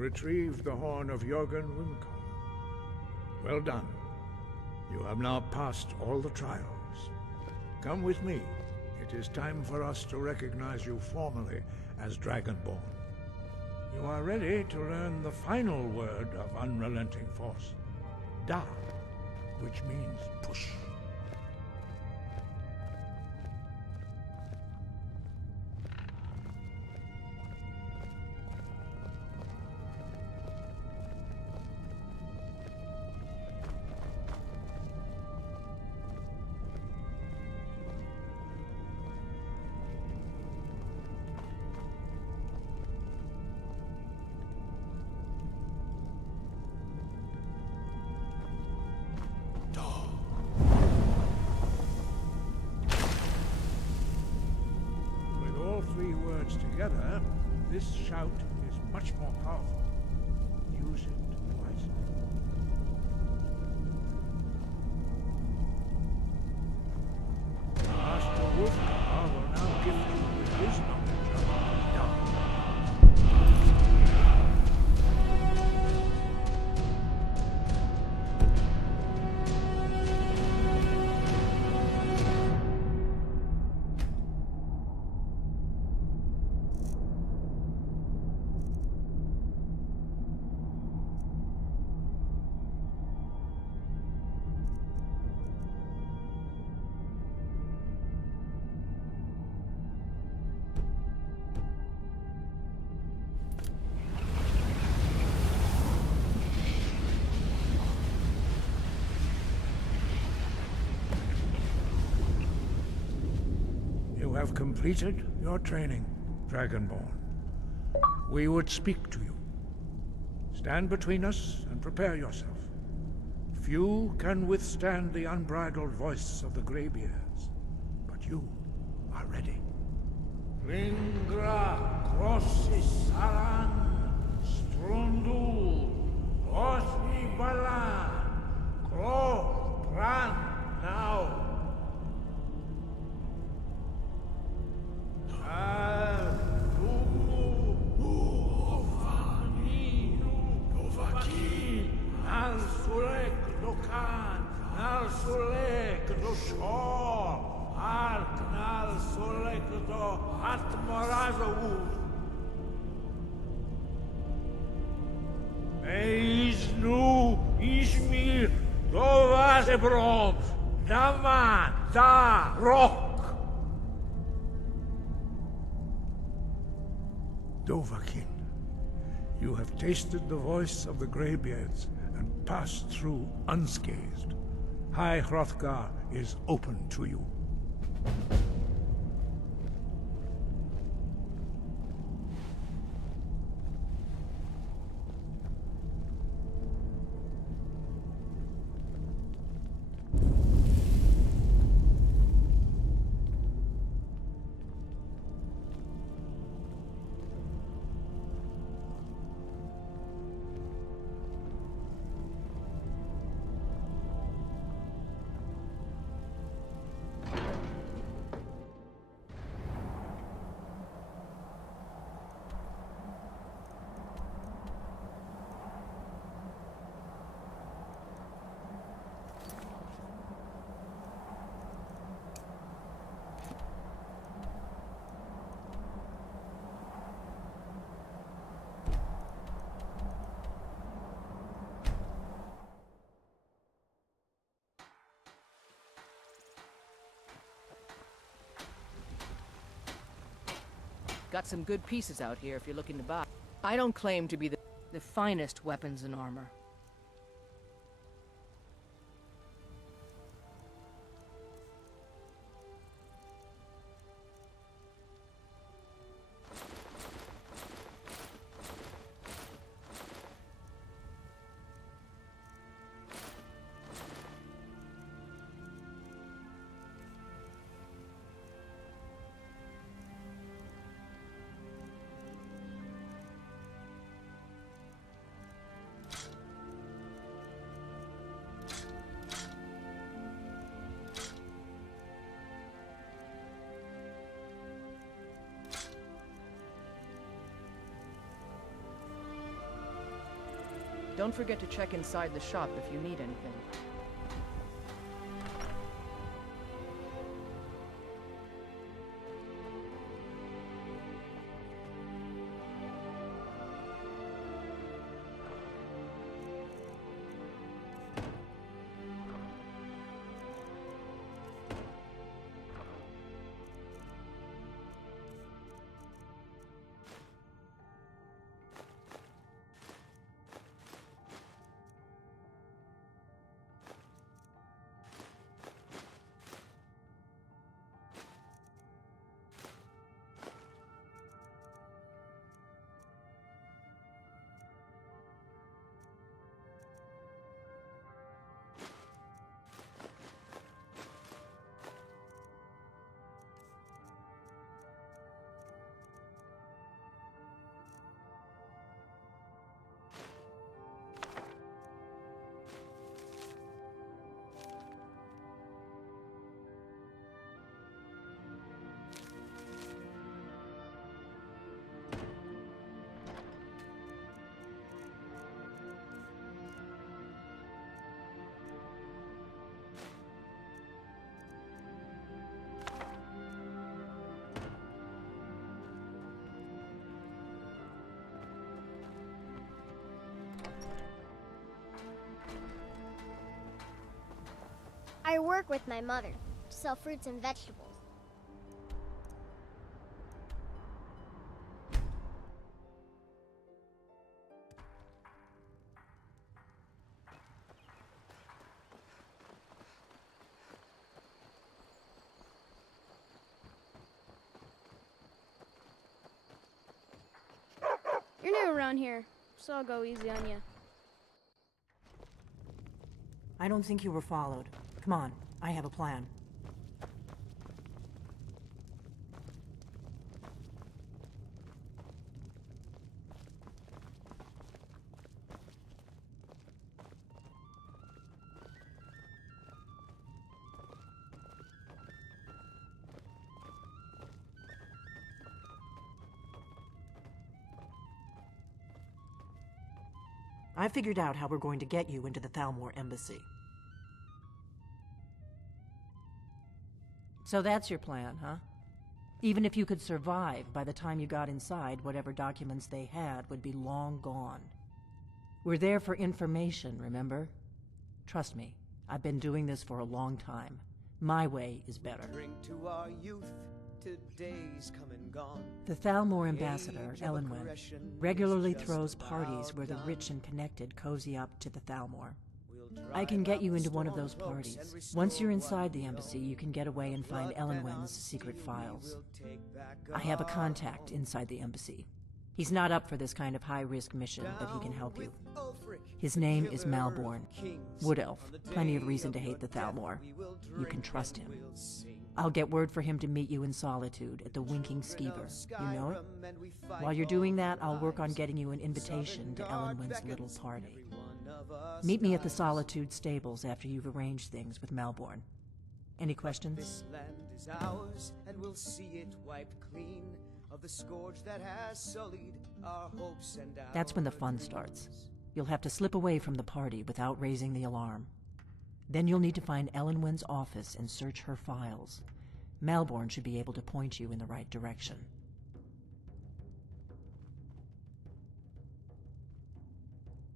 retrieved the horn of Jörgen Wimco. Well done. You have now passed all the trials. Come with me. It is time for us to recognize you formally as Dragonborn. You are ready to learn the final word of unrelenting force, Da, which means push. Together, this shout is much more powerful. Use it wisely. Master Wolfgar will now give you his knowledge of dark. You have completed your training, Dragonborn. We would speak to you. Stand between us and prepare yourself. Few can withstand the unbridled voice of the Greybeards, but you are ready. Lingra crossis alan, strundul, osni balan, cro bran now. Nama da rock. Dovahkiin, you have tasted the voice of the Greybeards and passed through unscathed. High Hrothgar is open to you. Got some good pieces out here if you're looking to buy. I don't claim to be the finest weapons and armor. Don't forget to check inside the shop if you need anything. I work with my mother to sell fruits and vegetables. You're new around here, so I'll go easy on you. I don't think you were followed. Come on, I have a plan. I figured out how we're going to get you into the Thalmor embassy. So that's your plan, huh? Even if you could survive, by the time you got inside, whatever documents they had would be long gone. We're there for information, remember? Trust me, I've been doing this for a long time. My way is better. Drink to our youth, today's come and gone. The Thalmor ambassador, Elenwen, regularly throws parties where the rich and connected cozy up to the Thalmor. I can get you into one of those parties. Once you're inside the embassy, you can get away and find Elenwen's secret files. I have a contact inside the embassy. He's not up for this kind of high-risk mission, but he can help you. His name is Malborn. Wood Elf. Plenty of reason to hate the Thalmor. You can trust him. I'll get word for him to meet you in Solitude at the Winking Skeever. You know it? While you're doing that, I'll work on getting you an invitation to Elenwen's little party. Meet me at the Solitude stables after you've arranged things with Malborn. Any questions? This land is ours, and we'll see it wiped clean of the scourge that has sullied our hopes and our That's when the fun starts. You'll have to slip away from the party without raising the alarm. Then you'll need to find Elenwen's office and search her files. Malborn should be able to point you in the right direction.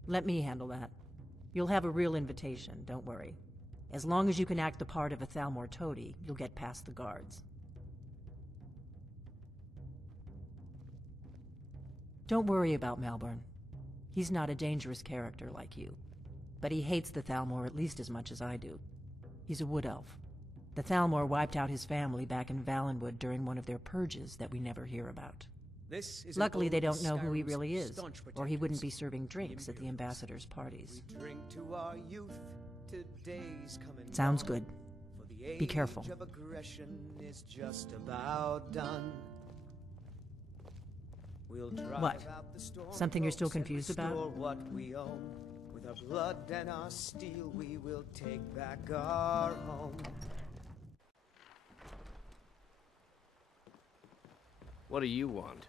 Let me handle that. You'll have a real invitation, don't worry. As long as you can act the part of a Thalmor toady, you'll get past the guards. Don't worry about Malborn. He's not a dangerous character like you. But he hates the Thalmor at least as much as I do. He's a wood elf. The Thalmor wiped out his family back in Valenwood during one of their purges that we never hear about. Luckily, they don't know who he really is, or he wouldn't be serving drinks at the ambassador's parties. Sounds good. Be careful. What? Something you're still confused about? With our blood and our steel, we will take back our home. What do you want?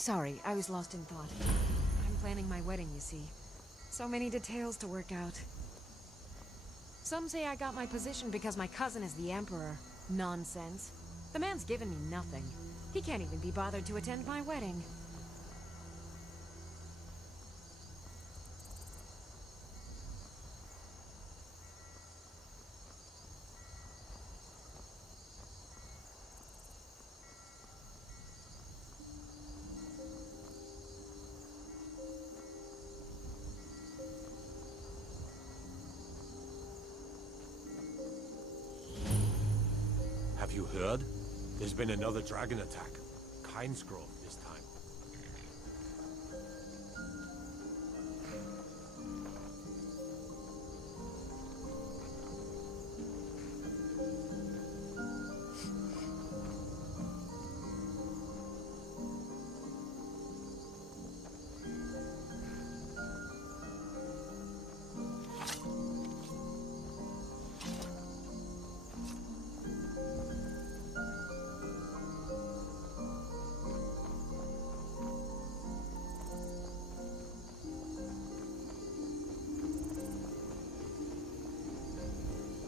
Sorry, I was lost in thought. I'm planning my wedding, you see. So many details to work out. Some say I got my position because my cousin is the Emperor. Nonsense. The man's given me nothing. He can't even be bothered to attend my wedding. Have you heard? There's been another dragon attack. Grove this time.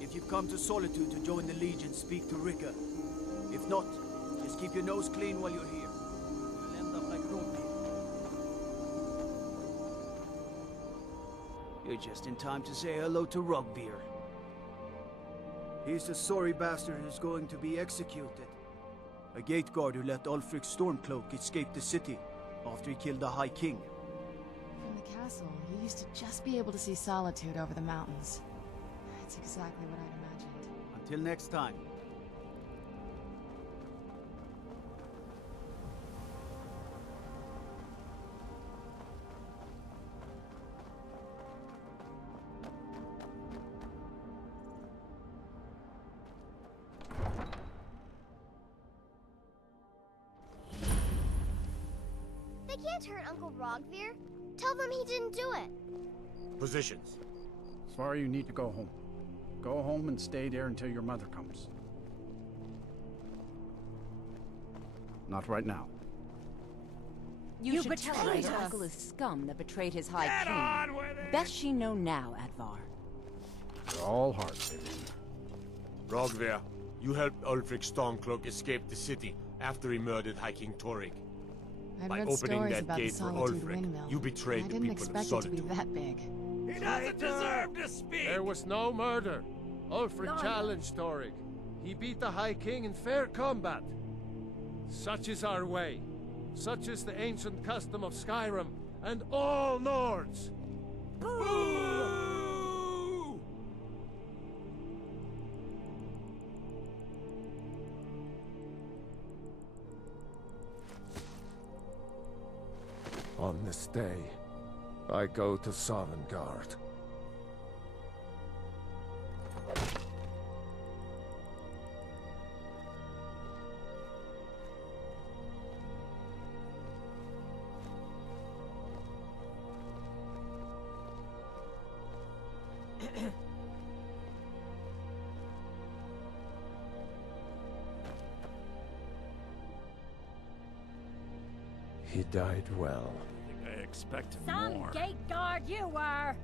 If you've come to Solitude to join the Legion, speak to Rika. If not, just keep your nose clean while you're here. You'll end up like Rodney. You're just in time to say hello to Rugbeer. He's the sorry bastard who's going to be executed. A gate guard who let Ulfric Stormcloak escape the city after he killed the High King. From the castle, you used to just be able to see Solitude over the mountains. That's exactly what I'd imagined. Until next time. They can't hurt Uncle Rogvir. Tell them he didn't do it. Positions. Sorry, you need to go home. Go home and stay there until your mother comes. Not right now. You should tell her his uncle is scum that betrayed his High King. Best she know now, Advar. You're all hearts, baby. Rogver, you helped Ulfric Stormcloak escape the city after he murdered High King Torrig. I'd By read opening stories that about gate the for Solitude Ulfric, windmill. you betrayed I the didn't people of expect it to Solitude. be that big. He doesn't deserve to speak! There was no murder. Ulfric challenged Torrig. He beat the High King in fair combat. Such is our way. Such is the ancient custom of Skyrim and all Nords. Boo! On this day, I go to Sovngarde. He died well. I expected Some more. gate guard you were!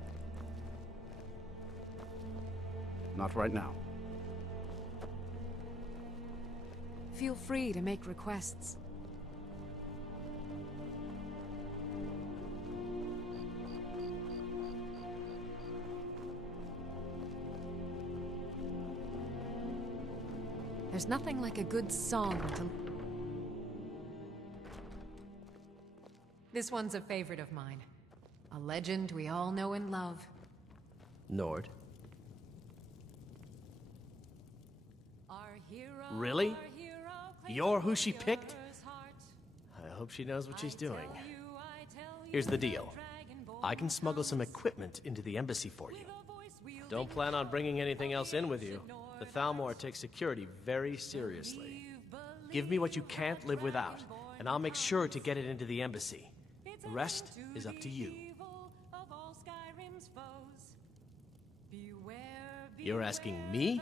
Not right now. Feel free to make requests. There's nothing like a good song to... This one's a favorite of mine. A legend we all know and love. Nord. Really? You're who she picked? I hope she knows what she's doing. Here's the deal. I can smuggle some equipment into the embassy for you. Don't plan on bringing anything else in with you. The Thalmor takes security very seriously. Give me what you can't live without, and I'll make sure to get it into the embassy. The rest is up to you. You're asking me?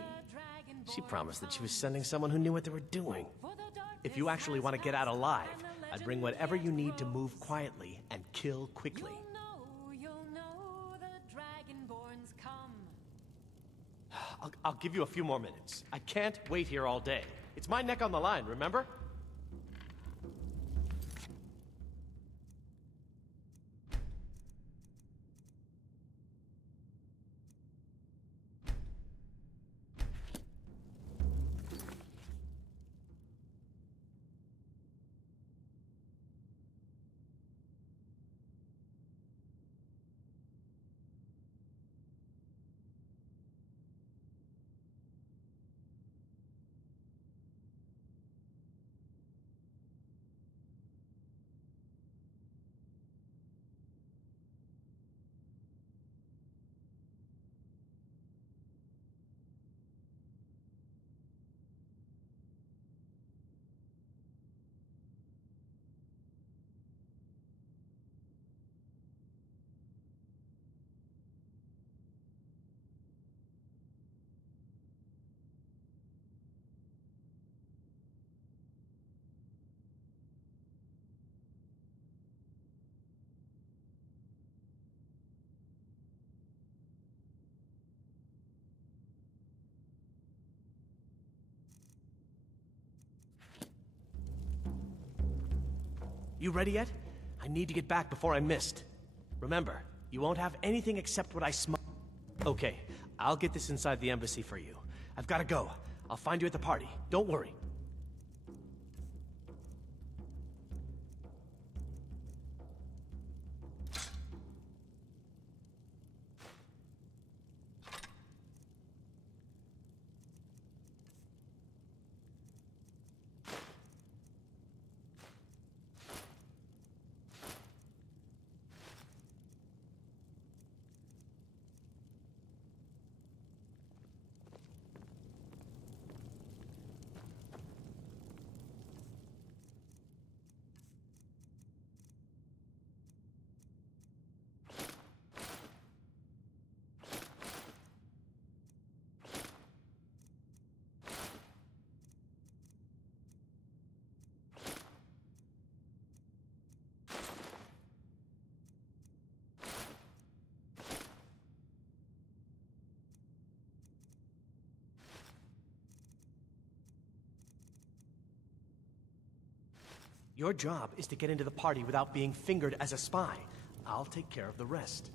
She promised that she was sending someone who knew what they were doing. If you actually want to get out alive, I'd bring whatever you need to move quietly and kill quickly. You'll know the Dragonborns come. I'll give you a few more minutes. I can't wait here all day. It's my neck on the line, remember? You ready yet? I need to get back before I'm missed. Remember, you won't have anything except what I Okay, I'll get this inside the embassy for you. I've gotta go. I'll find you at the party. Don't worry. Your job is to get into the party without being fingered as a spy. I'll take care of the rest.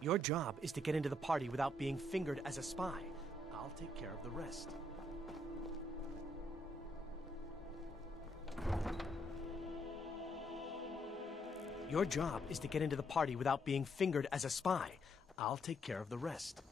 Your job is to get into the party without being fingered as a spy. I'll take care of the rest. Your job is to get into the party without being fingered as a spy. I'll take care of the rest.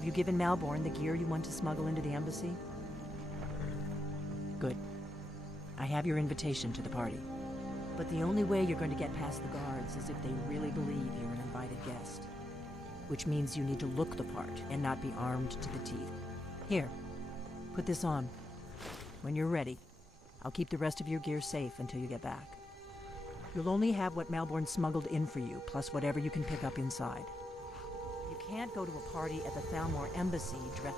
Have you given Malborn the gear you want to smuggle into the embassy? Good. I have your invitation to the party. But the only way you're going to get past the guards is if they really believe you're an invited guest. Which means you need to look the part and not be armed to the teeth. Here, put this on. When you're ready, I'll keep the rest of your gear safe until you get back. You'll only have what Malborn smuggled in for you, plus whatever you can pick up inside. You can't go to a party at the Thalmor embassy dressed...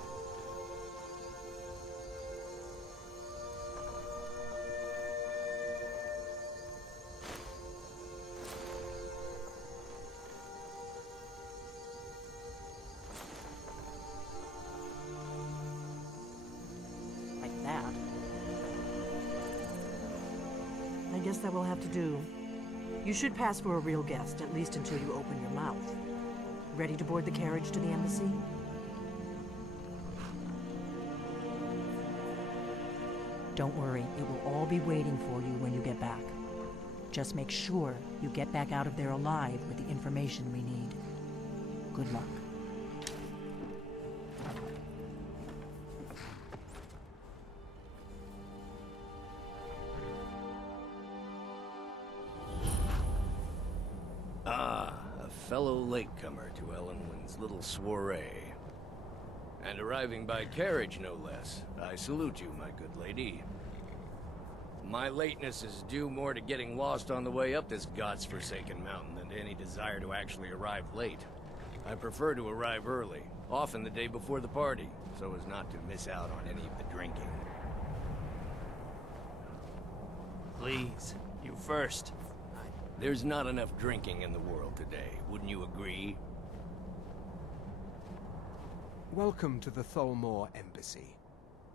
like that. I guess that will have to do. You should pass for a real guest, at least until you open your mouth. Ready to board the carriage to the embassy? Don't worry, it will all be waiting for you when you get back. Just make sure you get back out of there alive with the information we need. Good luck. Ah, a fellow latecomer to Ellenwyn's little soiree. And arriving by carriage, no less. I salute you, my good lady. My lateness is due more to getting lost on the way up this god's-forsaken mountain than to any desire to actually arrive late. I prefer to arrive early, often the day before the party, so as not to miss out on any of the drinking. Please, you first. There's not enough drinking in the world today, wouldn't you agree? Welcome to the Tholmor Embassy.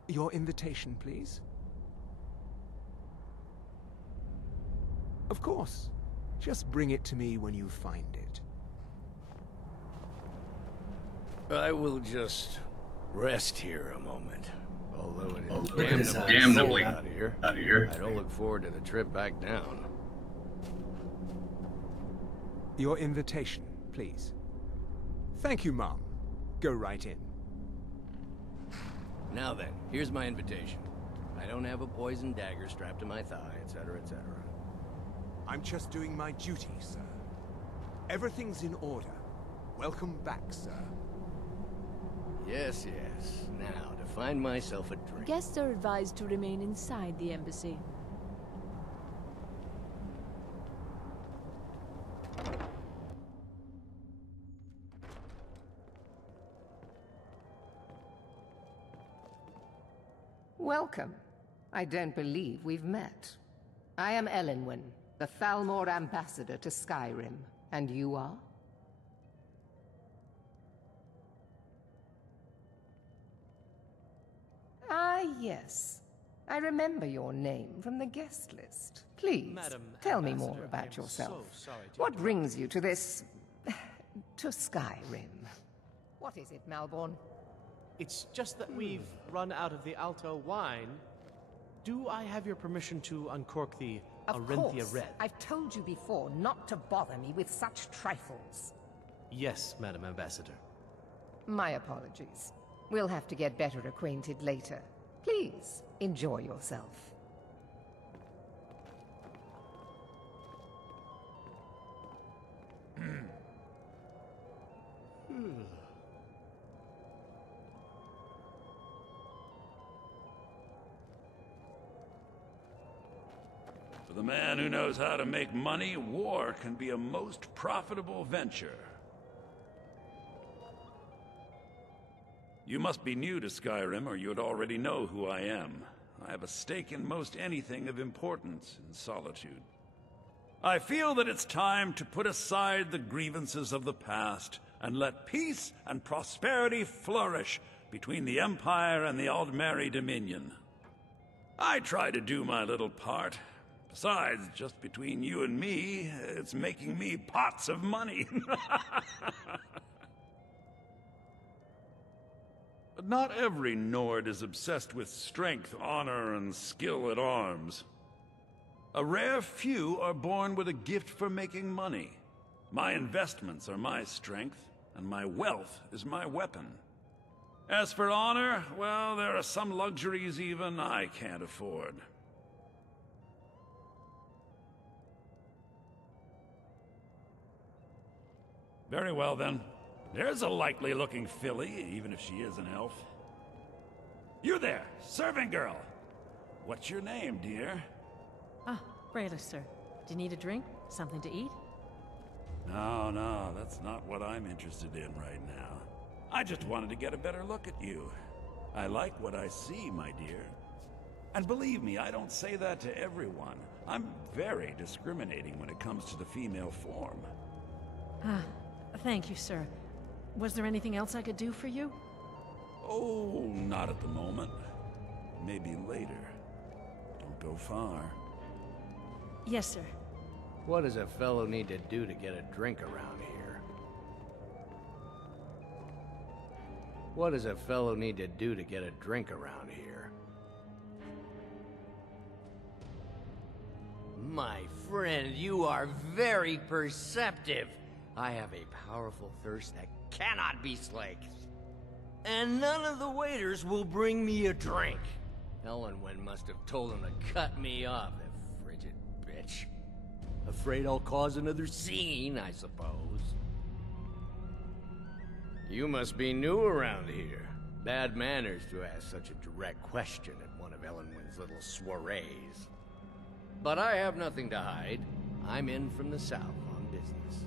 Your invitation, please? Of course. Just bring it to me when you find it. I will just rest here a moment. Although it is damnably cold out here. I don't look forward to the trip back down. Your invitation, please. Thank you, Mom. Go right in. Now then, here's my invitation. I don't have a poison dagger strapped to my thigh, etc., etc. I'm just doing my duty, sir. Everything's in order. Welcome back, sir. Yes, yes. Now, to find myself a drink. Guests are advised to remain inside the embassy. Welcome. I don't believe we've met. I am Elenwen, the Thalmor ambassador to Skyrim. And you are? Ah, yes. I remember your name from the guest list. Please, tell me more about yourself. What brings you to this... to Skyrim? What is it, Malborn? It's just that we've run out of the Alto wine. Do I have your permission to uncork the Arinthia Red? I've told you before not to bother me with such trifles. Yes, Madam Ambassador. My apologies. We'll have to get better acquainted later. Please, enjoy yourself. For the man who knows how to make money, war can be a most profitable venture. You must be new to Skyrim, or you'd already know who I am. I have a stake in most anything of importance in Solitude. I feel that it's time to put aside the grievances of the past and let peace and prosperity flourish between the Empire and the Aldmeri Dominion. I try to do my little part. Besides, just between you and me, it's making me pots of money. But not every Nord is obsessed with strength, honor, and skill at arms. A rare few are born with a gift for making money. My investments are my strength, and my wealth is my weapon. As for honor, well, there are some luxuries even I can't afford. Very well, then. There's a likely-looking filly, even if she is an elf. You there, serving girl! What's your name, dear? Ah, Brayla, sir. Do you need a drink? Something to eat? No, that's not what I'm interested in right now. I just wanted to get a better look at you. I like what I see, my dear. And believe me, I don't say that to everyone. I'm very discriminating when it comes to the female form. Ah, thank you, sir. Was there anything else I could do for you? Oh, not at the moment. Maybe later. Don't go far. Yes, sir. What does a fellow need to do to get a drink around here? What does a fellow need to do to get a drink around here? My friend, you are very perceptive. I have a powerful thirst that cannot be slaked. And none of the waiters will bring me a drink. Elenwen must have told them to cut me off, the frigid bitch. Afraid I'll cause another scene, I suppose. You must be new around here. Bad manners to ask such a direct question at one of Elenwen's little soirees. But I have nothing to hide. I'm in from the south on business.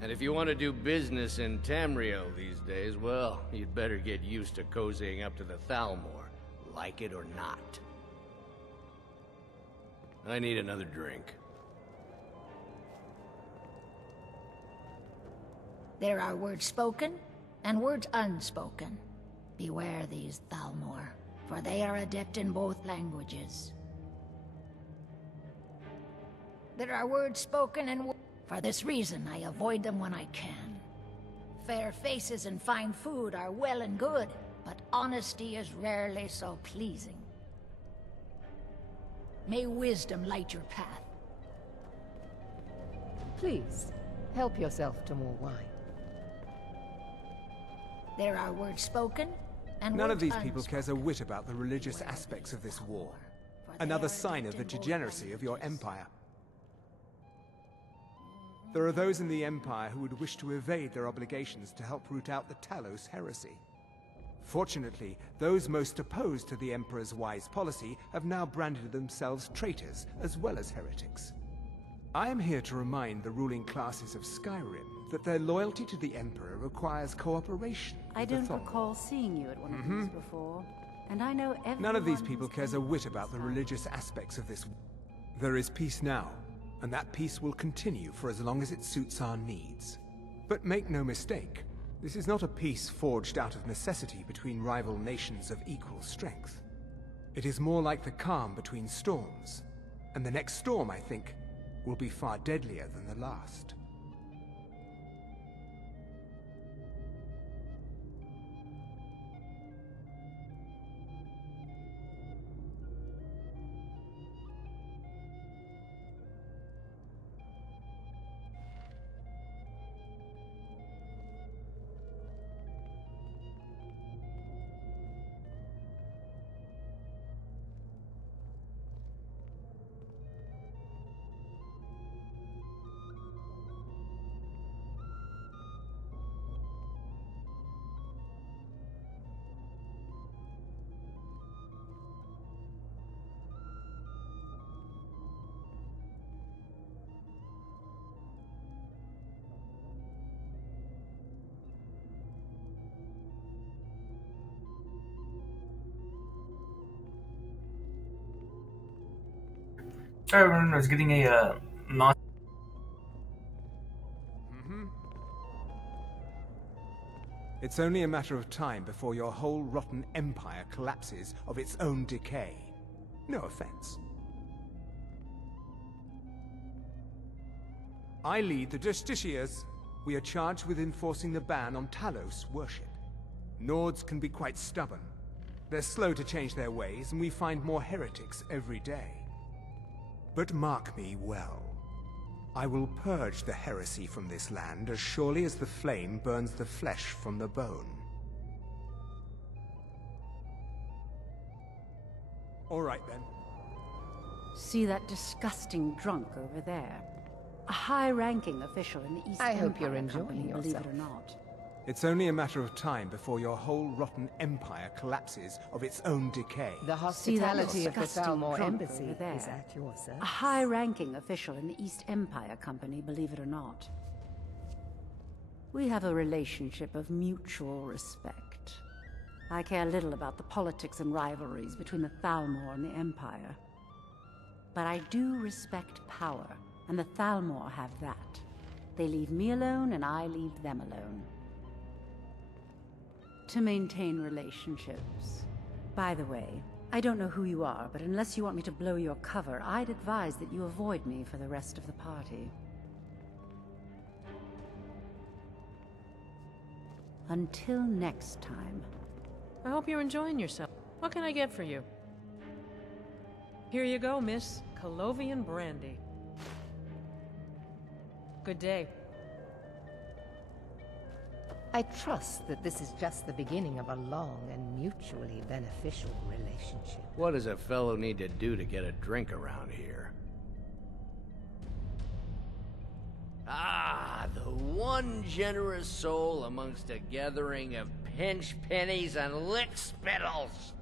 And if you want to do business in Tamriel these days, well, you'd better get used to cozying up to the Thalmor, like it or not. I need another drink. There are words spoken and words unspoken. Beware these Thalmor, for they are adept in both languages. There are words spoken and for this reason I avoid them when I can. Fair faces and fine food are well and good, but honesty is rarely so pleasing. May wisdom light your path. Please, help yourself to more wine. There are words spoken and None words of these people unspoken. cares a whit about the religious aspects of this war. Another sign of the degeneracy of your empire. There are those in the Empire who would wish to evade their obligations to help root out the Talos heresy. Fortunately, those most opposed to the Emperor's wise policy have now branded themselves traitors as well as heretics. I am here to remind the ruling classes of Skyrim that their loyalty to the Emperor requires cooperation. I don't recall seeing you at one of these before, and I know everyone. None of these people cares a whit about the religious aspects of this. There is peace now, and that peace will continue for as long as it suits our needs. But make no mistake, this is not a peace forged out of necessity between rival nations of equal strength. It is more like the calm between storms, and the next storm, I think, will be far deadlier than the last. Everyone was getting a not. It's only a matter of time before your whole rotten empire collapses of its own decay. No offense. I lead the Justiciars. We are charged with enforcing the ban on Talos worship. Nords can be quite stubborn. They're slow to change their ways, and we find more heretics every day. But mark me well. I will purge the heresy from this land as surely as the flame burns the flesh from the bone. All right, then. See that disgusting drunk over there? A high-ranking official in the East I hope Empire you're enjoying Company, believe yourself. it or not. It's only a matter of time before your whole rotten empire collapses of its own decay. The See that hospitality of the disgusting Thalmor drunk Embassy over there? is at your service. A high-ranking official in the East Empire Company, believe it or not. We have a relationship of mutual respect. I care little about the politics and rivalries between the Thalmor and the Empire. But I do respect power, and the Thalmor have that. They leave me alone, and I leave them alone. To maintain relationships. By the way, I don't know who you are, but unless you want me to blow your cover, I'd advise that you avoid me for the rest of the party. Until next time. I hope you're enjoying yourself. What can I get for you? Here you go, miss. Colovian brandy. Good day. I trust that this is just the beginning of a long and mutually beneficial relationship. What does a fellow need to do to get a drink around here? Ah, the one generous soul amongst a gathering of pinch pennies and lick spittles.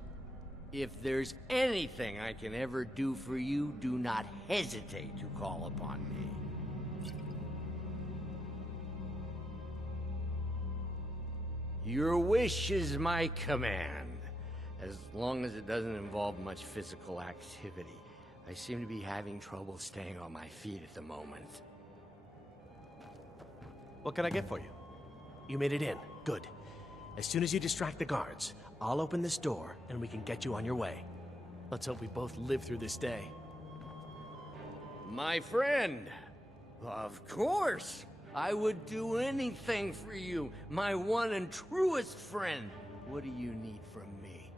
If there's anything I can ever do for you, do not hesitate to call upon me. Your wish is my command, as long as it doesn't involve much physical activity. I seem to be having trouble staying on my feet at the moment. What can I get for you? You made it in. Good. As soon as you distract the guards, I'll open this door and we can get you on your way. Let's hope we both live through this day. My friend! Of course! I would do anything for you, my one and truest friend. What do you need from me?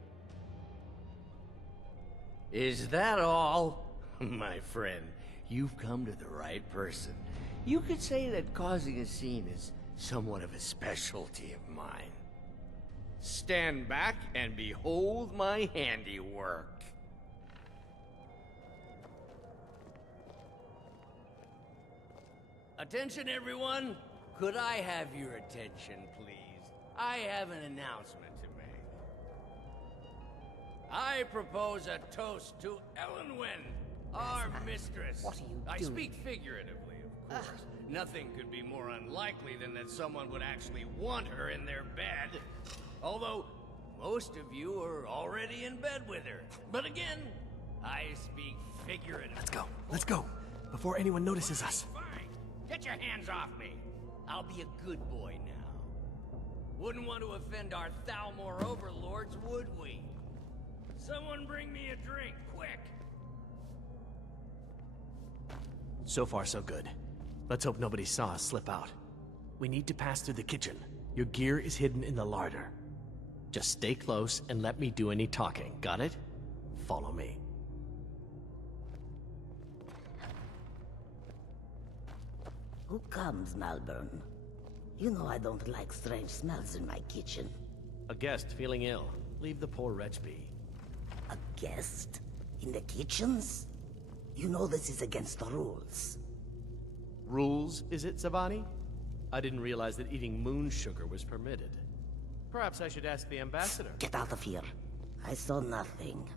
Is that all? My friend, you've come to the right person. You could say that causing a scene is somewhat of a specialty of mine. Stand back and behold my handiwork. Attention, everyone! Could I have your attention, please? I have an announcement to make. I propose a toast to Elenwen, our mistress. What are you doing? I speak figuratively, of course. Nothing could be more unlikely than that someone would actually want her in their bed. Although, most of you are already in bed with her. But again, I speak figuratively. Let's go, before anyone notices us. Fine. Get your hands off me. I'll be a good boy now. Wouldn't want to offend our Thalmor overlords, would we? Someone bring me a drink, quick. So far, so good. Let's hope nobody saw us slip out. We need to pass through the kitchen. Your gear is hidden in the larder. Just stay close and let me do any talking, got it? Follow me. Who comes, Malburn? You know I don't like strange smells in my kitchen. A guest feeling ill. Leave the poor wretch be. A guest? In the kitchens? You know this is against the rules. Rules, is it, Savani? I didn't realize that eating moon sugar was permitted. Perhaps I should ask the ambassador. Get out of here. I saw nothing.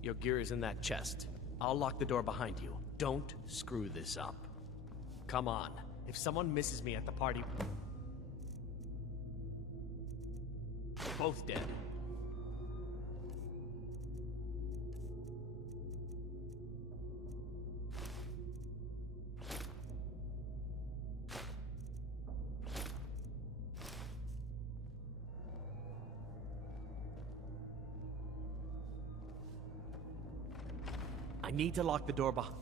Your gear is in that chest. I'll lock the door behind you. Don't screw this up. Come on. If someone misses me at the party... Both dead. I need to lock the door behind...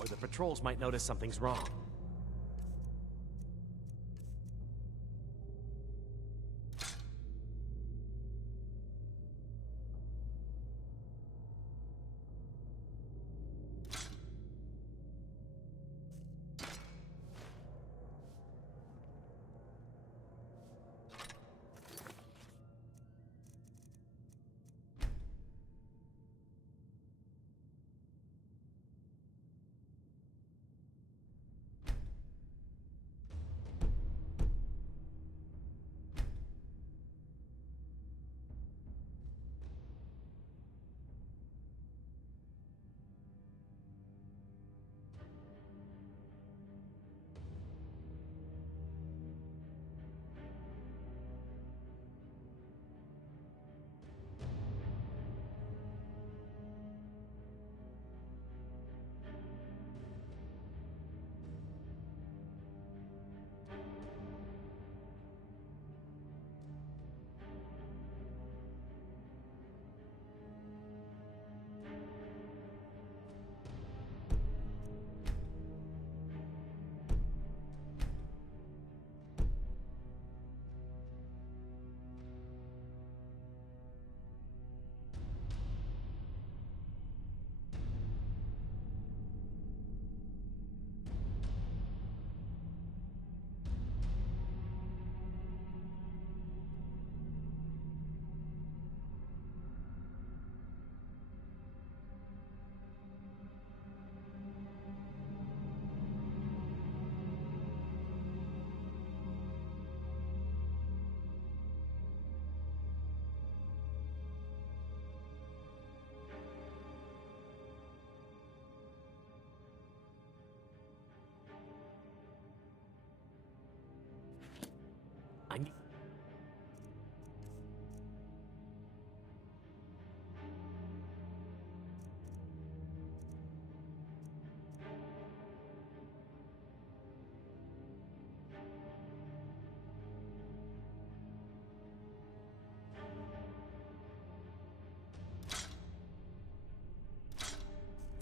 or the patrols might notice something's wrong.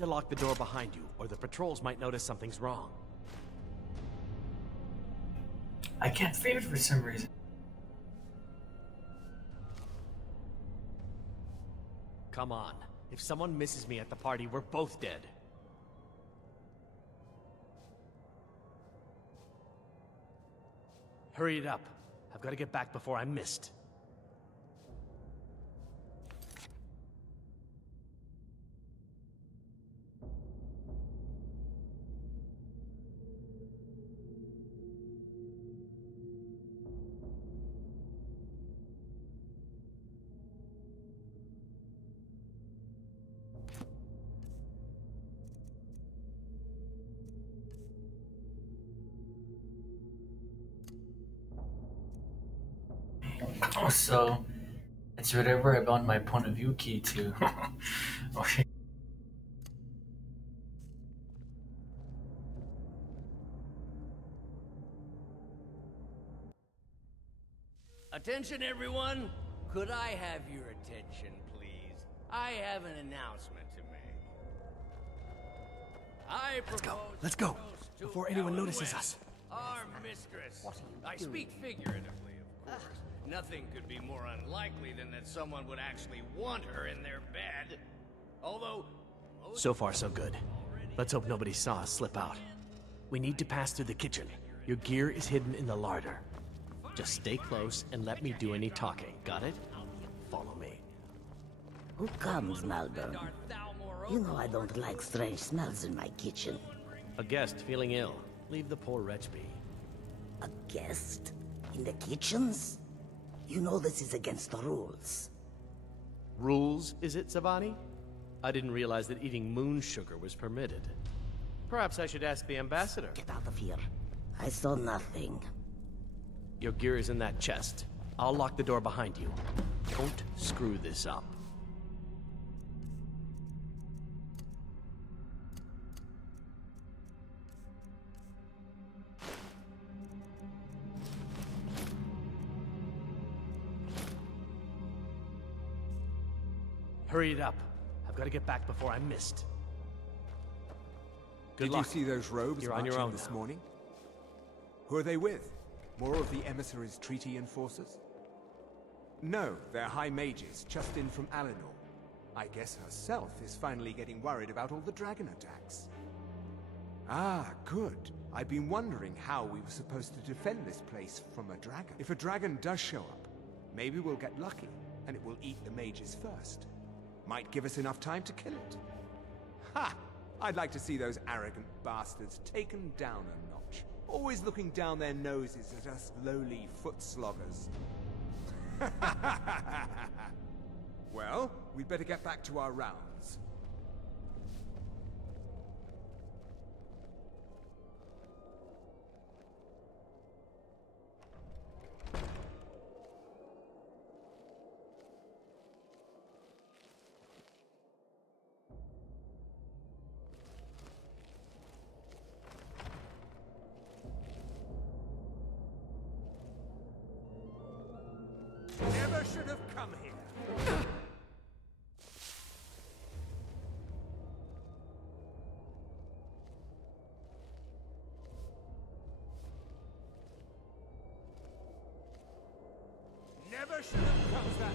to lock the door behind you, or the patrols might notice something's wrong. I can't feel it for some reason. Come on. If someone misses me at the party, we're both dead. Hurry it up. I've got to get back before I'm missed. Oh, so it's whatever I bound my point of view key to. Okay. Attention, everyone! Could I have your attention, please? I have an announcement to make. Let's go! Before anyone notices us. Our mistress. I speak figuratively, of course. Nothing could be more unlikely than that someone would actually want her in their bed. Although... So far, so good. Let's hope nobody saw us slip out. We need to pass through the kitchen. Your gear is hidden in the larder. Just stay close and let me do any talking. Got it? Follow me. Who comes, Malburn? You know I don't like strange smells in my kitchen. A guest feeling ill. Leave the poor wretch be. A guest? In the kitchens? You know this is against the rules. Rules, is it, Zavani? I didn't realize that eating moon sugar was permitted. Perhaps I should ask the ambassador. Get out of here. I saw nothing. Your gear is in that chest. I'll lock the door behind you. Don't screw this up. Hurry it up. I've got to get back before I'm missed. Good luck. Did you see those robes You're on your marching own this now. morning? Who are they with? More of the emissaries' treaty enforcers? No, they're high mages, just in from Alinor. I guess herself is finally getting worried about all the dragon attacks. Ah, good. I've been wondering how we were supposed to defend this place from a dragon. If a dragon does show up, maybe we'll get lucky, and it will eat the mages first. Might give us enough time to kill it. Ha! I'd like to see those arrogant bastards taken down a notch. Always looking down their noses at us lowly foot sloggers. Well, we'd better get back to our rounds. Never should have come here. Never should have come that.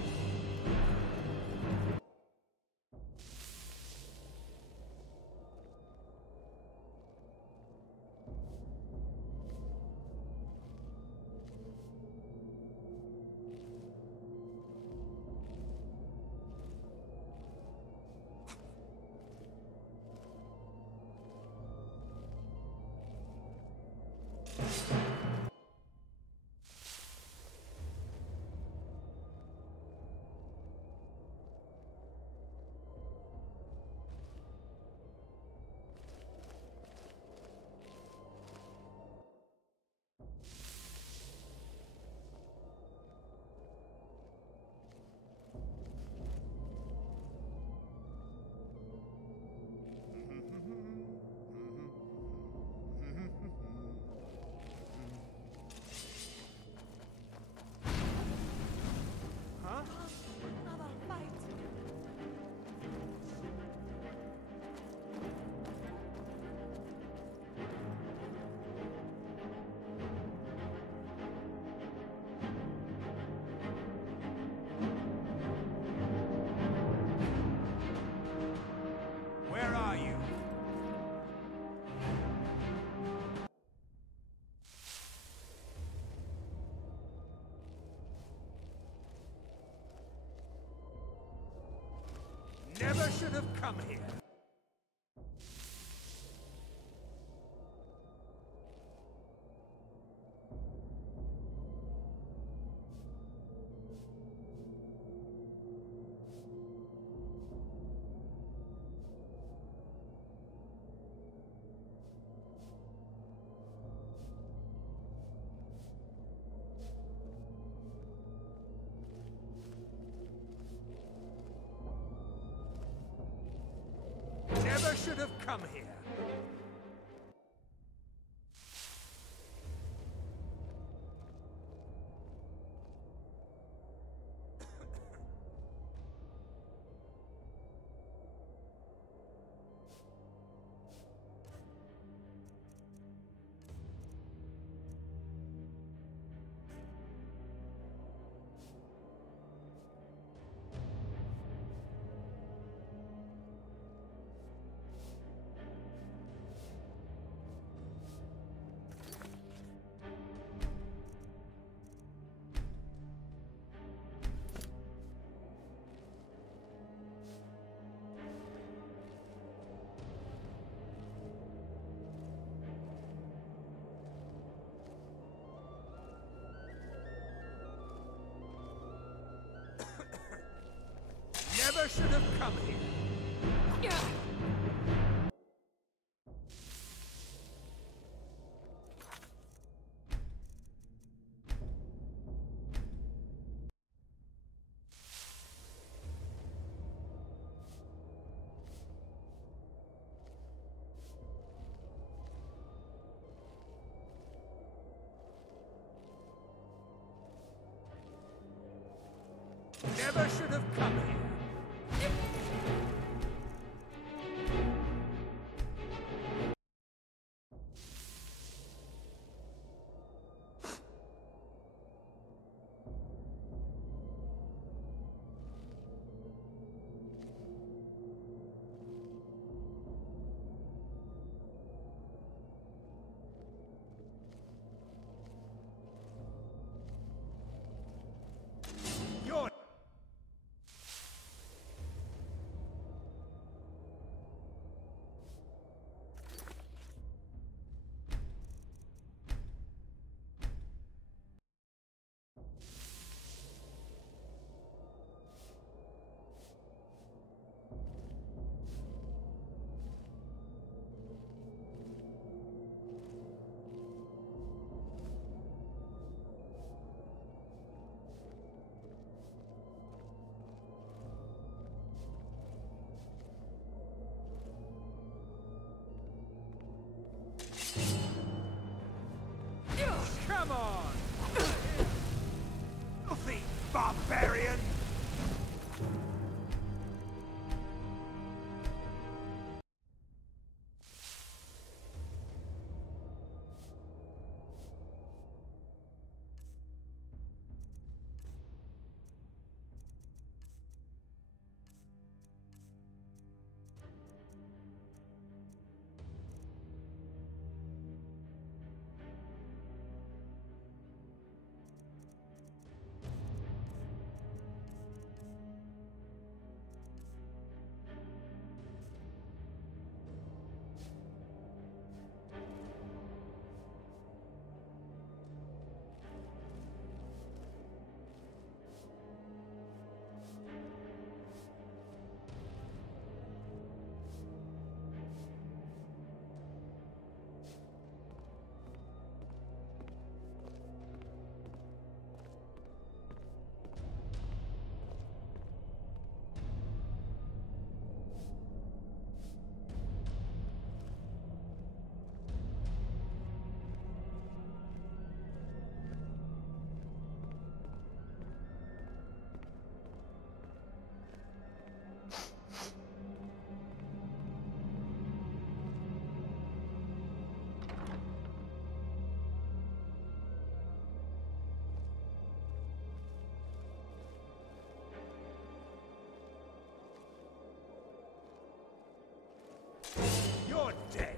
Never should have come here. Never should have come here. Never should have come here. Never should have come here. Come on! Filthy barbarian! You're dead.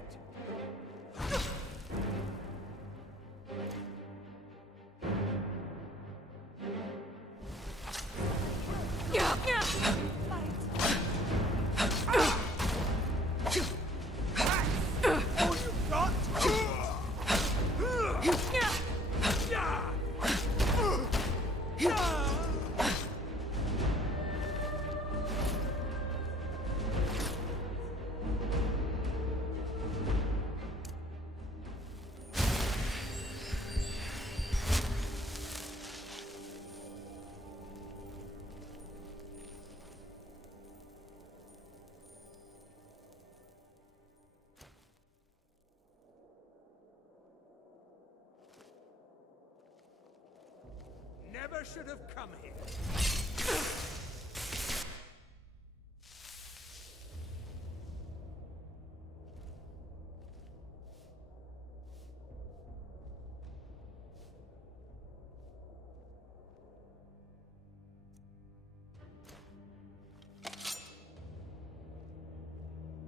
never should have come here.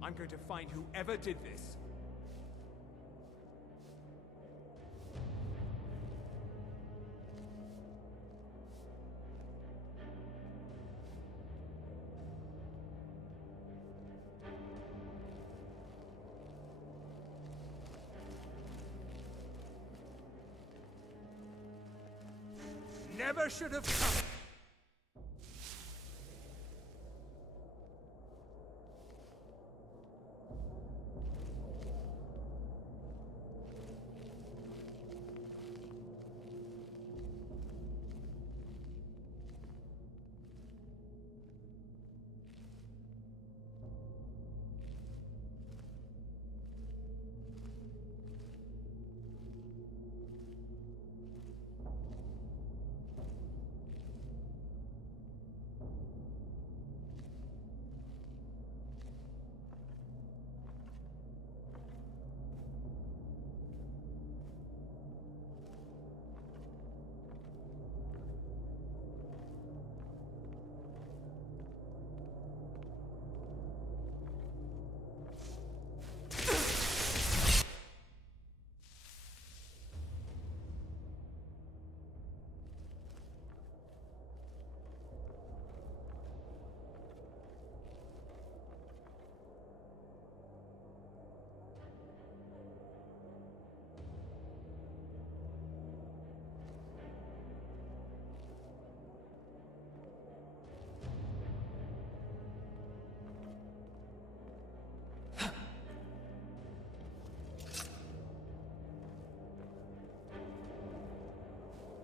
I'm going to find whoever did this. Never should have come.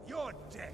You're dead.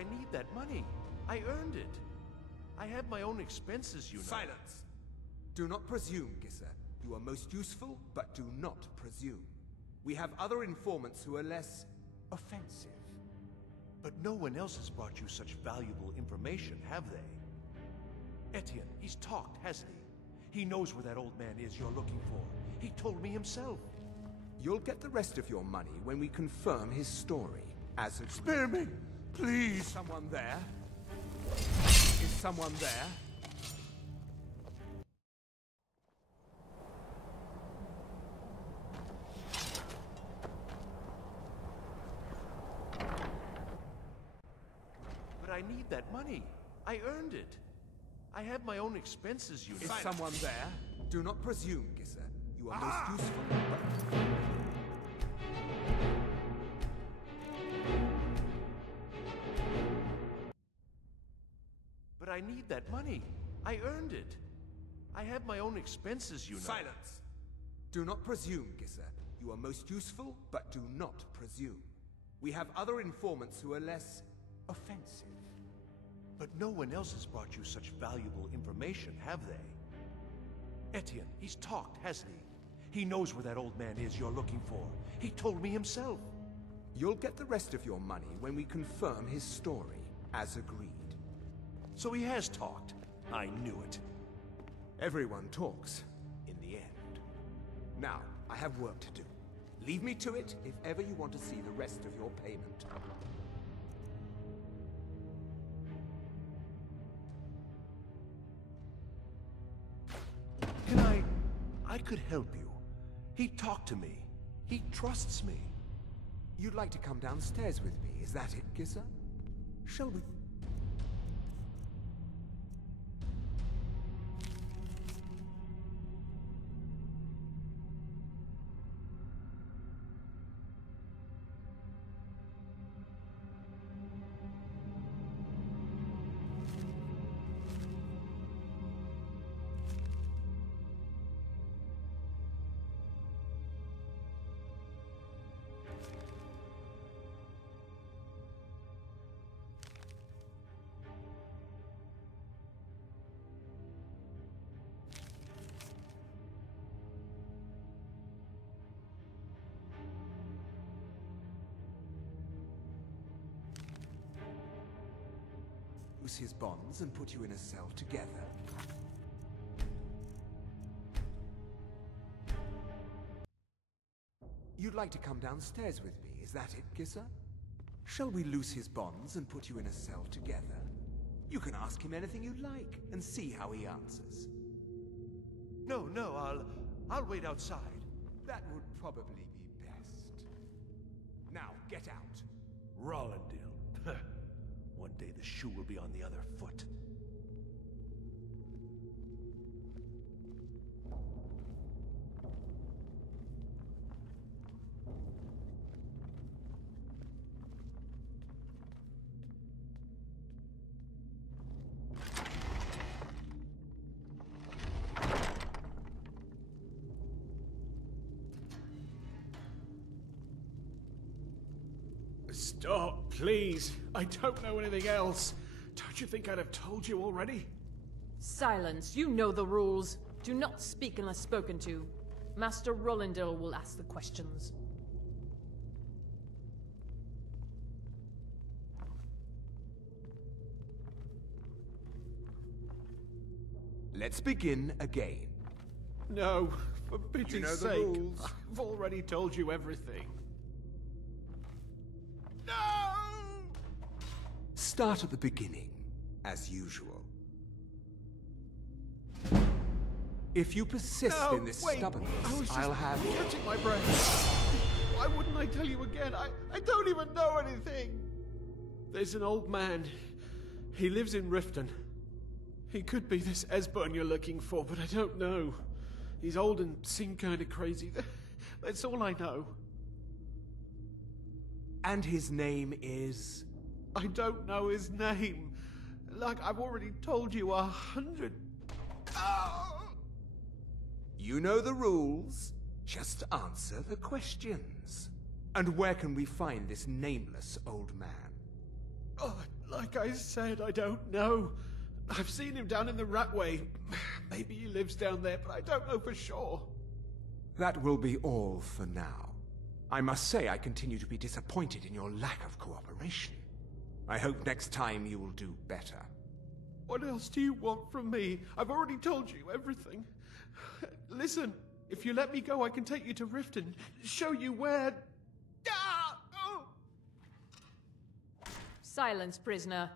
I need that money. I earned it. I have my own expenses, you know. Silence! Do not presume, Gisser. You are most useful, but do not presume. We have other informants who are less offensive. But no one else has brought you such valuable information, have they? Etienne, he's talked, hasn't he? He knows where that old man is you're looking for. He told me himself. You'll get the rest of your money when we confirm his story, as agreed. Spare me, please! Is someone there? Is someone there? But I need that money. I earned it. I have my own expenses, you know. Is someone there? Do not presume, Gisser. You are most useful, but... But I need that money. I earned it. I have my own expenses, you know. Silence! Do not presume, Gisser. You are most useful, but do not presume. We have other informants who are less offensive. But no one else has brought you such valuable information, have they? Etienne, he's talked, hasn't he? He knows where that old man is you're looking for. He told me himself. You'll get the rest of your money when we confirm his story, as agreed. So he has talked. I knew it. Everyone talks, in the end. Now, I have work to do. Leave me to it if ever you want to see the rest of your payment. I could help you. He talked to me. He trusts me. You'd like to come downstairs with me, is that it, Gisser? Shall we? Loose his bonds and put you in a cell together. You'd like to come downstairs with me, is that it, Gisser? Shall we loose his bonds and put you in a cell together? You can ask him anything you like and see how he answers. No, I'll wait outside. That would probably be best. Now, get out. Rollendale. One day the shoe will be on the other foot. Stop, please. I don't know anything else. Don't you think I'd have told you already? Silence. You know the rules. Do not speak unless spoken to. Master Rollendale will ask the questions. Let's begin again. No, for pity's You know the sake. rules. I've already told you everything. Start at the beginning, as usual. If you persist in this stubbornness, I'll have you. Catching my breath. Why wouldn't I tell you again? I don't even know anything. There's an old man. He lives in Riften. He could be this Esbern you're looking for, but I don't know. He's old and seemed kind of crazy. That's all I know. And his name is? I don't know his name. Like I've already told you 100. Oh! You know the rules. Just answer the questions. And where can we find this nameless old man? Oh, Like I said, I don't know. I've seen him down in the Ratway. Maybe he lives down there, but I don't know for sure. That will be all for now. I must say I continue to be disappointed in your lack of cooperation. I hope next time you will do better. What else do you want from me? I've already told you everything. Listen, if you let me go, I can take you to Riften, show you where... Ah! Oh! Silence, prisoner.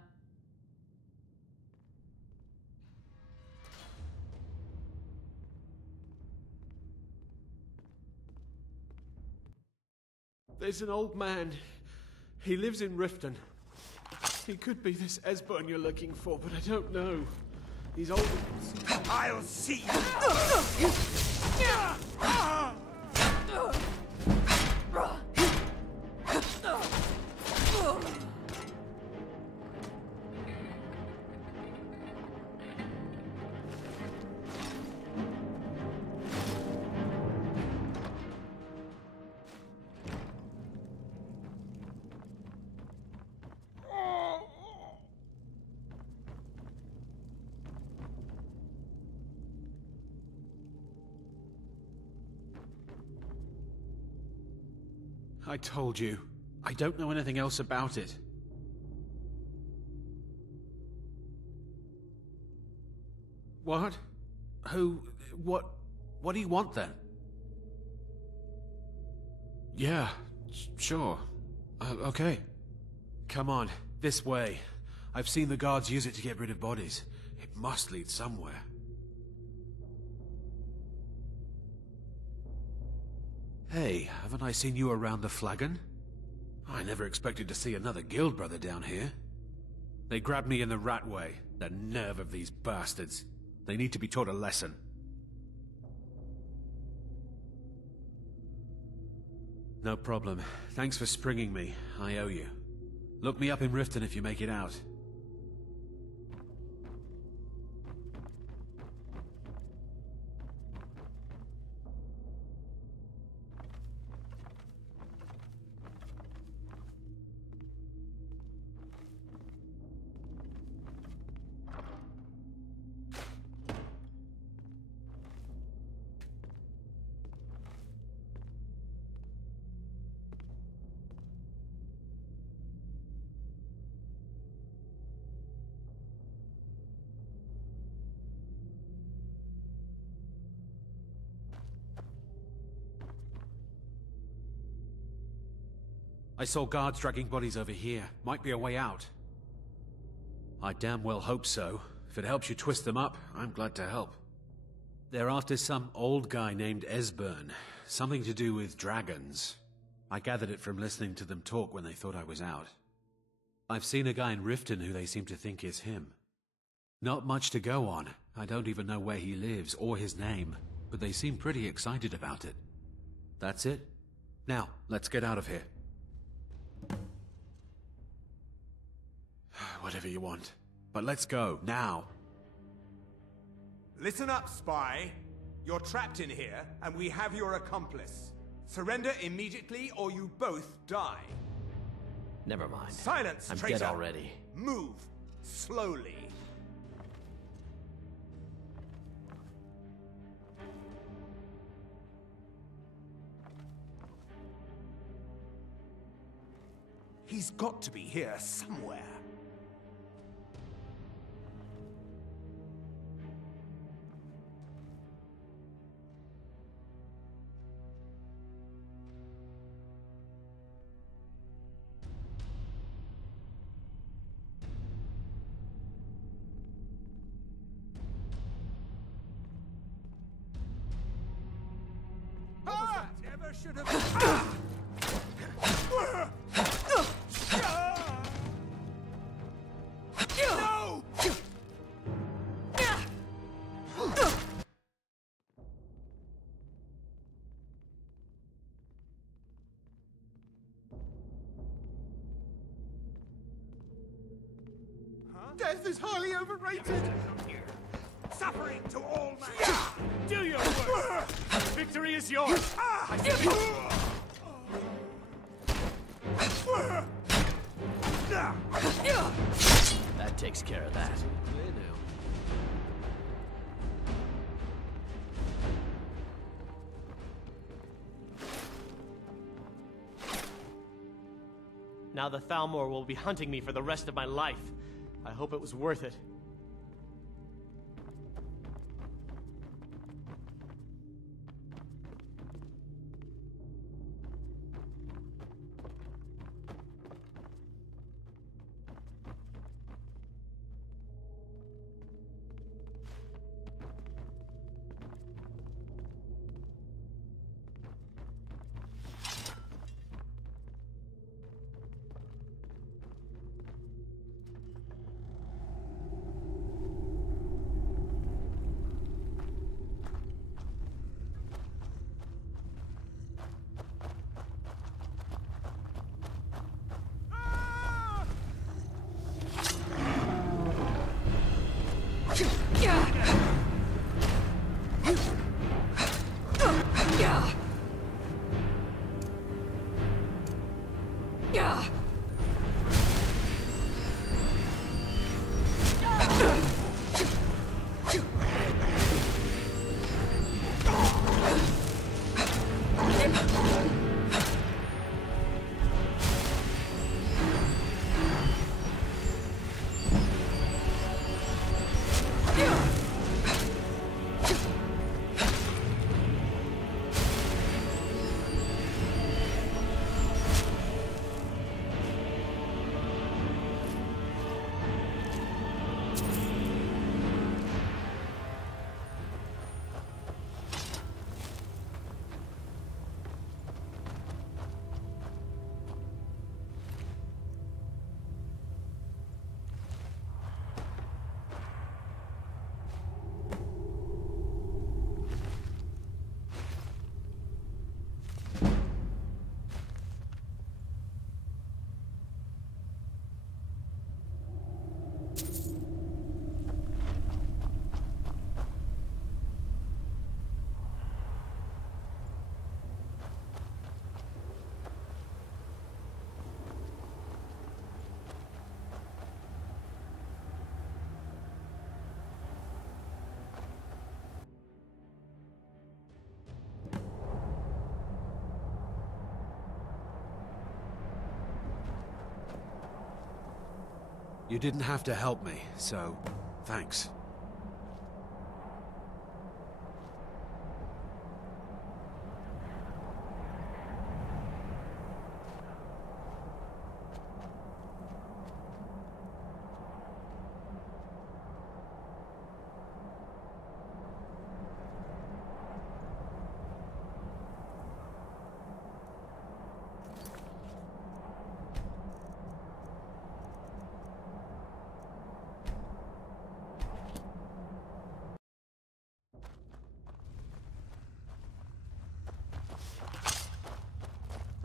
There's an old man. He lives in Riften. He could be this Esbern you're looking for, but I don't know. He's old. I'll see I told you. I don't know anything else about it. What? Who? What do you want then? Yeah, sure. Okay. Come on, this way. I've seen the guards use it to get rid of bodies. It must lead somewhere. Hey, haven't I seen you around the flagon? I never expected to see another guild brother down here. They grabbed me in the Ratway. The nerve of these bastards. They need to be taught a lesson. No problem. Thanks for springing me. I owe you. Look me up in Riften if you make it out. I saw guards dragging bodies over here. Might be a way out. I damn well hope so. If it helps you twist them up, I'm glad to help. They're after some old guy named Esbern. Something to do with dragons. I gathered it from listening to them talk when they thought I was out. I've seen a guy in Riften who they seem to think is him. Not much to go on. I don't even know where he lives or his name, but they seem pretty excited about it. That's it. Now, let's get out of here. Whatever you want. But let's go, now. Listen up, spy. You're trapped in here, and we have your accomplice. Surrender immediately, or you both die. Never mind. Silence, I'm traitor. dead already. Move. Slowly. He's got to be here somewhere. Should have. No! Death is highly overrated. Suffering to all men. Do your work. Victory is yours. I takes care of that. It's all clear now. Now the Thalmor will be hunting me for the rest of my life. I hope it was worth it. You didn't have to help me, so thanks.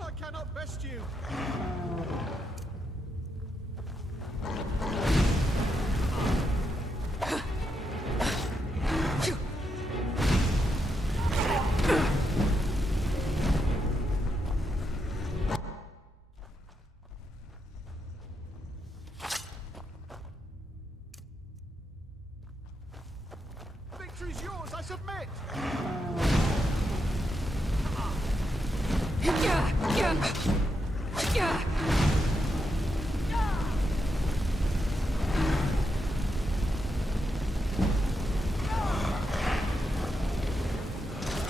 I cannot best you. Victory's yours, I submit.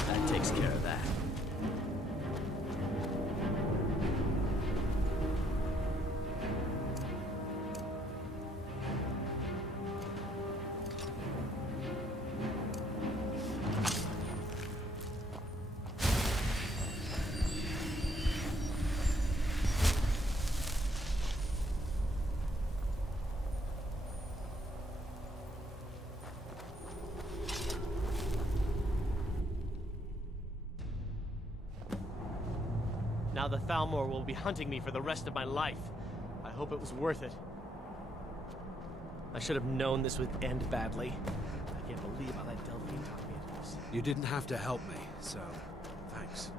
That takes care of that. Now the Thalmor will be hunting me for the rest of my life. I hope it was worth it. I should have known this would end badly. I can't believe how that Delphine talked me into this. You didn't have to help me, so thanks.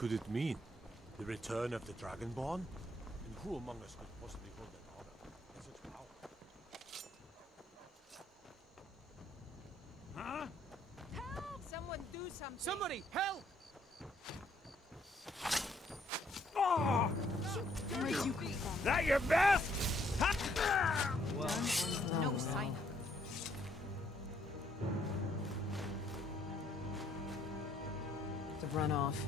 could it mean? The return of the Dragonborn? And who among us could possibly hold that honor and such power? Huh? Help! Someone do something! Somebody, help! Oh! That your best? No sign. To run off.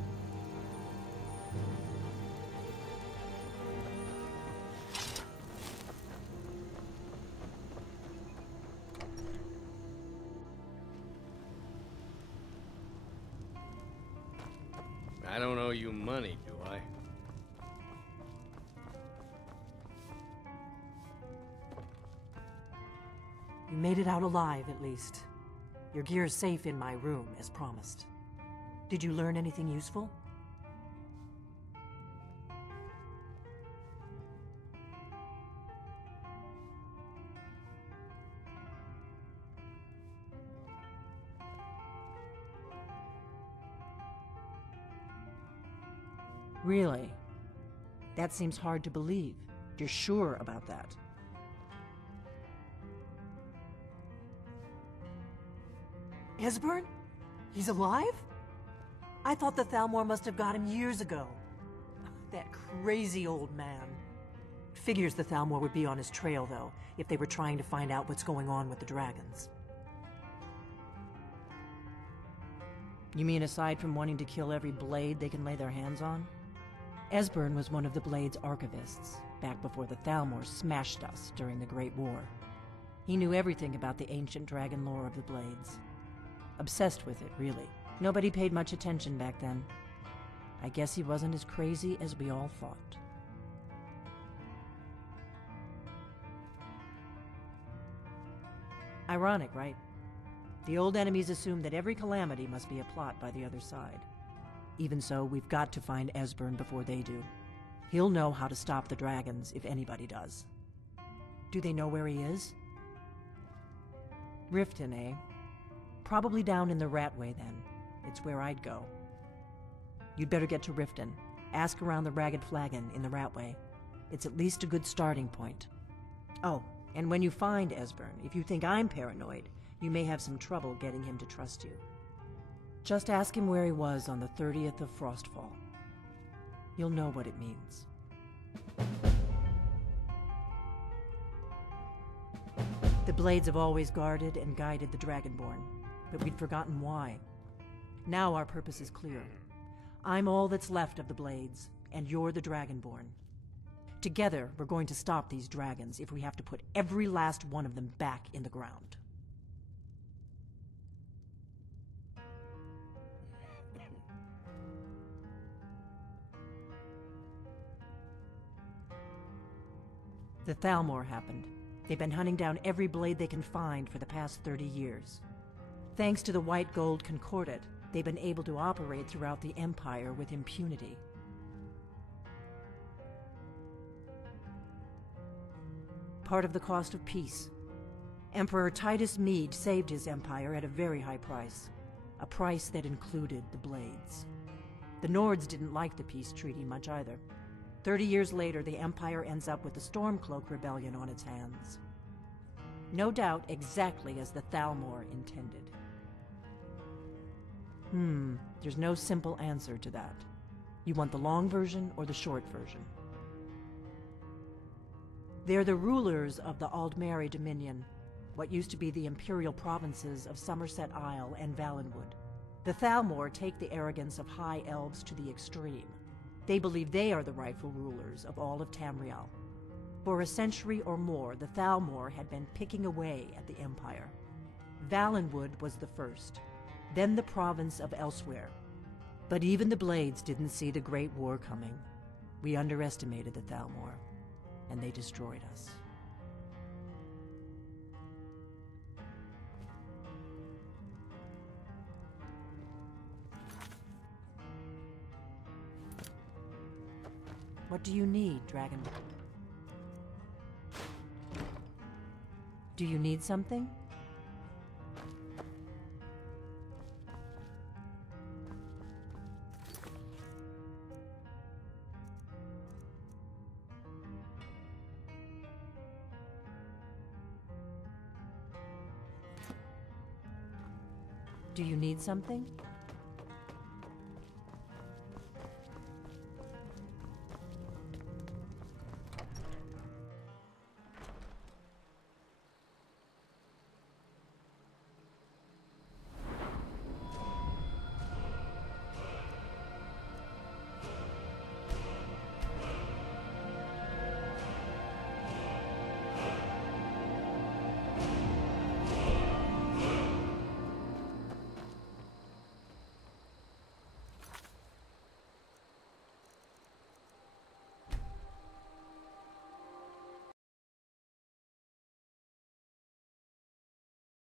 I don't owe you money, do I? You made it out alive, at least. Your gear's safe in my room, as promised. Did you learn anything useful? Really? That seems hard to believe. You're sure about that? Esbern? He's alive? I thought the Thalmor must have got him years ago. That crazy old man. Figures the Thalmor would be on his trail, though, if they were trying to find out what's going on with the dragons. You mean aside from wanting to kill every blade they can lay their hands on? Esbern was one of the Blade's archivists, back before the Thalmor smashed us during the Great War. He knew everything about the ancient dragon lore of the Blades. Obsessed with it, really. Nobody paid much attention back then. I guess he wasn't as crazy as we all thought. Ironic, right? The old enemies assumed that every calamity must be a plot by the other side. Even so, we've got to find Esbern before they do. He'll know how to stop the dragons if anybody does. Do they know where he is? Riften, eh? Probably down in the Ratway, then. It's where I'd go. You'd better get to Riften. Ask around the Ragged Flagon in the Ratway. It's at least a good starting point. Oh, and when you find Esbern, if you think I'm paranoid, you may have some trouble getting him to trust you. Just ask him where he was on the 30th of Frostfall. You'll know what it means. The Blades have always guarded and guided the Dragonborn, but we'd forgotten why. Now our purpose is clear. I'm all that's left of the Blades, and you're the Dragonborn. Together, we're going to stop these dragons if we have to put every last one of them back in the ground. The Thalmor happened. They've been hunting down every blade they can find for the past 30 years. Thanks to the White Gold Concordat, they've been able to operate throughout the Empire with impunity. Part of the cost of peace. Emperor Titus Mede saved his empire at a very high price. A price that included the Blades. The Nords didn't like the peace treaty much either. 30 years later, the Empire ends up with the Stormcloak Rebellion on its hands. No doubt exactly as the Thalmor intended. There's no simple answer to that. You want the long version or the short version? They're the rulers of the Aldmeri Dominion, what used to be the imperial provinces of Somerset Isle and Valenwood. The Thalmor take the arrogance of high elves to the extreme. They believe they are the rightful rulers of all of Tamriel. For a century or more, the Thalmor had been picking away at the Empire. Valenwood was the first, then the province of Elsewhere. But even the Blades didn't see the Great War coming. We underestimated the Thalmor, and they destroyed us. What do you need, Dragon? Do you need something? Do you need something?